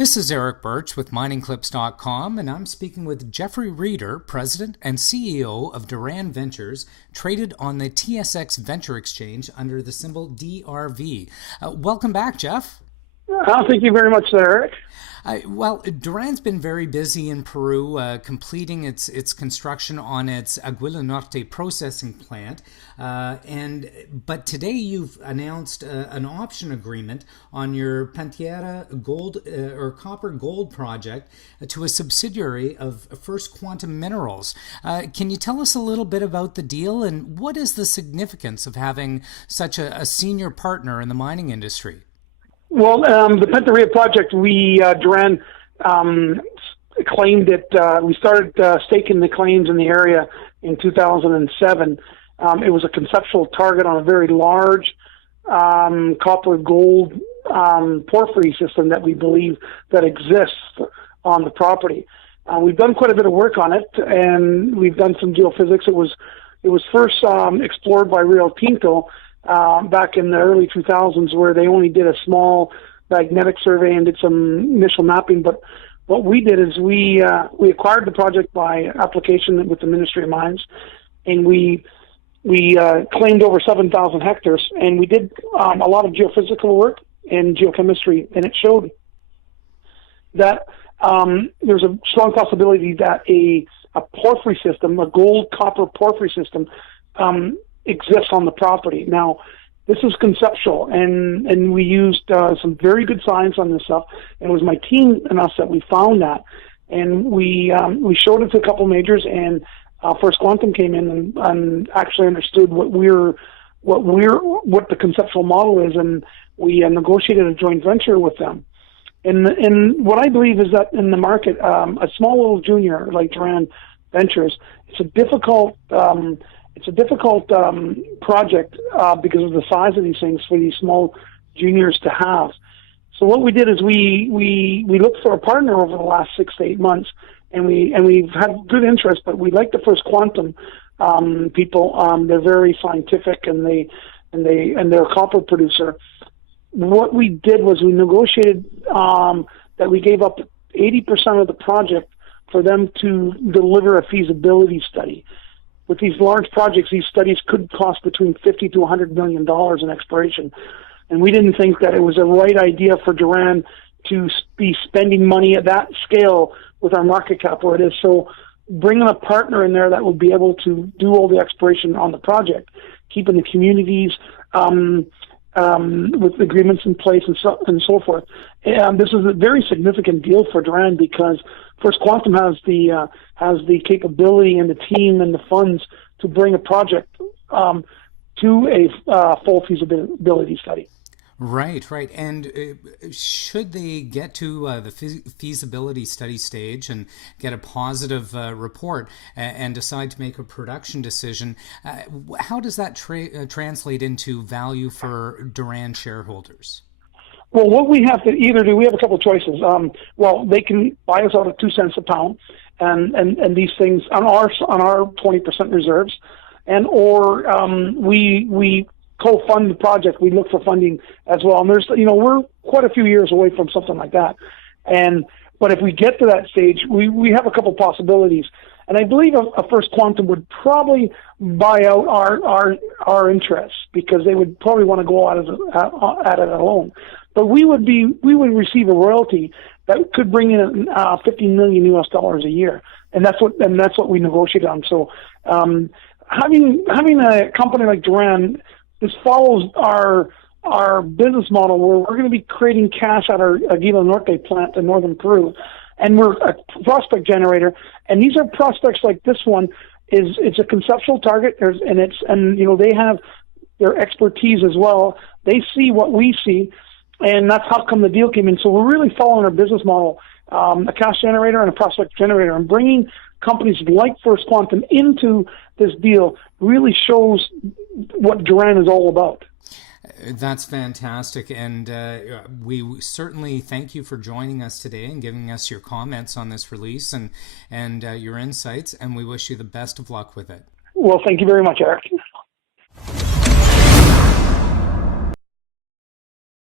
This is Eric Birch with MiningClips.com, and I'm speaking with Jeffrey Reeder, President and CEO of Duran Ventures, traded on the TSX Venture Exchange under the symbol DRV. Welcome back, Jeff. Thank you very much, Eric. Well, Duran's been very busy in Peru, completing its construction on its Aguila Norte processing plant. But today you've announced an option agreement on your Panteria gold or copper gold project to a subsidiary of First Quantum Minerals. Can you tell us a little bit about the deal, and what is the significance of having such a senior partner in the mining industry? Well, the Panteria project, Duran claimed it. We started staking the claims in the area in 2007. It was a conceptual target on a very large copper gold porphyry system that we believe that exists on the property. We've done quite a bit of work on it, and we've done some geophysics. It was first explored by Rio Tinto back in the early 2000s, where they only did a small magnetic survey and did some initial mapping. But what we did is we acquired the project by application with the Ministry of Mines, and we claimed over 7,000 hectares, and we did a lot of geophysical work and geochemistry, and it showed that there's a strong possibility that a porphyry system, a gold copper porphyry system, exists on the property. Now, this is conceptual, and we used some very good science on this stuff. And it was my team and us that we found that, and we showed it to a couple majors, and First Quantum came in and actually understood what the conceptual model is, and we negotiated a joint venture with them. And what I believe is that in the market, a small little junior like Duran Ventures, it's a difficult project because of the size of these things for these small juniors to have. So what we did is we looked for a partner over the last 6 to 8 months, and we've had good interest. But we like the First Quantum people. They're very scientific, and they're a copper producer. What we did was we negotiated that we gave up 80% of the project for them to deliver a feasibility study. With these large projects, these studies could cost between $50 to $100 million in exploration. And we didn't think that it was a right idea for Duran to be spending money at that scale with our market cap where it is. So bringing a partner in there that would be able to do all the exploration on the project, keeping the communities with agreements in place and so forth. And this is a very significant deal for Duran because First Quantum has the capability and the team and the funds to bring a project to a full feasibility study. Right. And should they get to the feasibility study stage and get a positive report and decide to make a production decision, how does that translate into value for Duran shareholders? Well, what we have to either do, we have a couple of choices. Well, they can buy us out at 2 cents a pound, and these things on our 20% reserves, or we co-fund the project. We look for funding as well, and we're quite a few years away from something like that. But if we get to that stage, we have a couple possibilities, and I believe a First Quantum would probably buy out our interests because they would probably want to go at it alone. But we would receive a royalty that could bring in $50 million a year, and that's what we negotiated on. So having a company like Duran, this follows our business model where we're going to be creating cash at our Aguila Norte plant in northern Peru, and we're a prospect generator. And these are prospects like this one. It's a conceptual target, they have their expertise as well. They see what we see. And that's how come the deal came in. So we're really following our business model, a cash generator and a prospect generator, and bringing companies like First Quantum into this deal really shows what Duran is all about. That's fantastic, and we certainly thank you for joining us today and giving us your comments on this release and your insights, and we wish you the best of luck with it. Well, thank you very much, Eric.